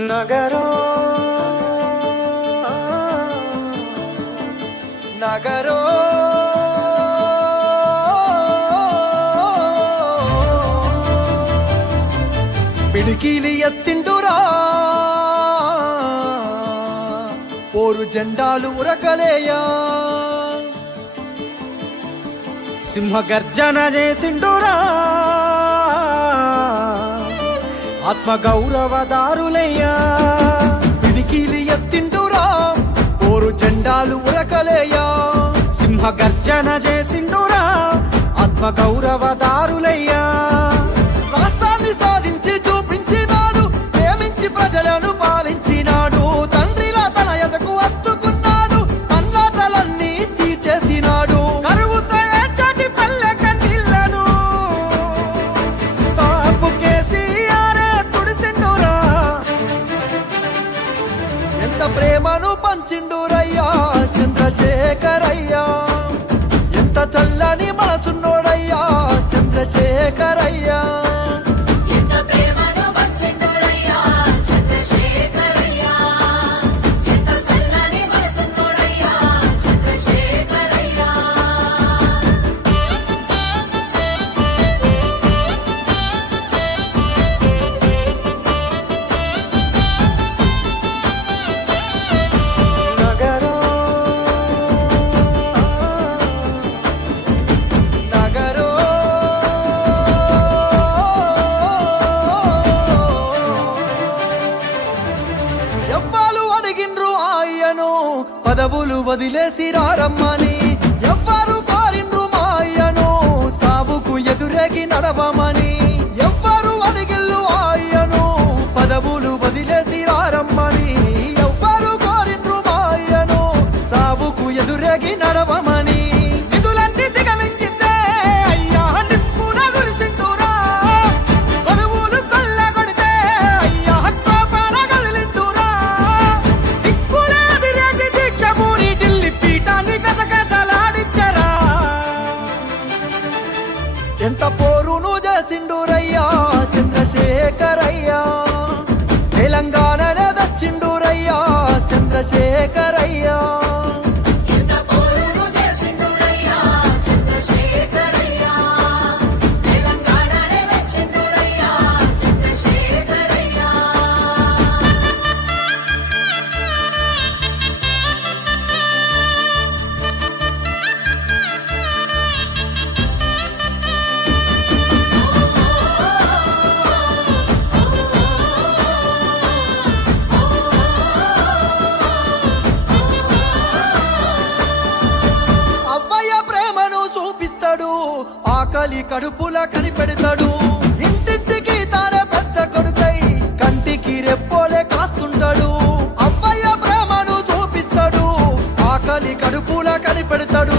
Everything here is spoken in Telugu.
నగరో నగరో పిడికిలి ఎత్తిండురా పోరు జెండాలు ఉరకలేయా సింహగర్జన చేసిండురా ఆత్మగౌరవదారులయ్యా పిడికిలి ఎత్తిండురా పోరు జెండాలు ఉరకలేయా సింహగర్జన చేసిండురా ఆత్మగౌరవదారులయ్యా రాష్ట్రాన్ని సాధించి చూపించినాడు ప్రేమించి ప్రజలను పాలించినాడు తండ్రిలా తన ఎదకు అత్తుకున్నాడు తన్లాటలన్నీ తీర్చేసినాడు కరువుతో ఏడ్చటి పల్లె కన్నీళ్లను బాపు కేసీఆరే తుడిసిండురా ఎంత ప్రేమను పంచిండురయ్యా చంద్రశేఖరయ్యా ఎంత చల్లని మనసున్నోడయ్యా చంద్రశేఖరయ్యా పదవులు వదిలేసి రారమ్మని ఎవ్వరు కోరిండ్రు మాయను సావుకు ఎదురేగి నడవమని ఎవ్వరు అడిగిల్లు ఆయను పదవులు వదిలేసి రారమ్మని ఎవ్వరు కోరిండ్రు మాయను సావుకు ఎదురేగి నడవమని నిధులన్నీ దిగమింగితే అయ్యా నిప్పున గురిసిండురా పరువులు కొల్లగొడితే అయ్యా కోపాన కదిలిండురా దిక్కులే అదిరేగి దీక్షమూని ఢిల్లీ పీఠాన్ని గజగజలాడించరా ఎంత పోరును చేసిండురయ్యా చంద్రశేఖరయ్యా తెలంగాణనే దచ్చిండురయ్యా చంద్రశేఖరయ్యా ఆకలి కడుపుల కనిపెడతాడు ఇంటింటికి తానే పెద్ద కొడుకై కంటికి రెప్పోలే కాస్తుంటాడు అవ్వయ్య ప్రేమను చూపిస్తాడు ఆకలి కడుపుల కనిపెడతాడు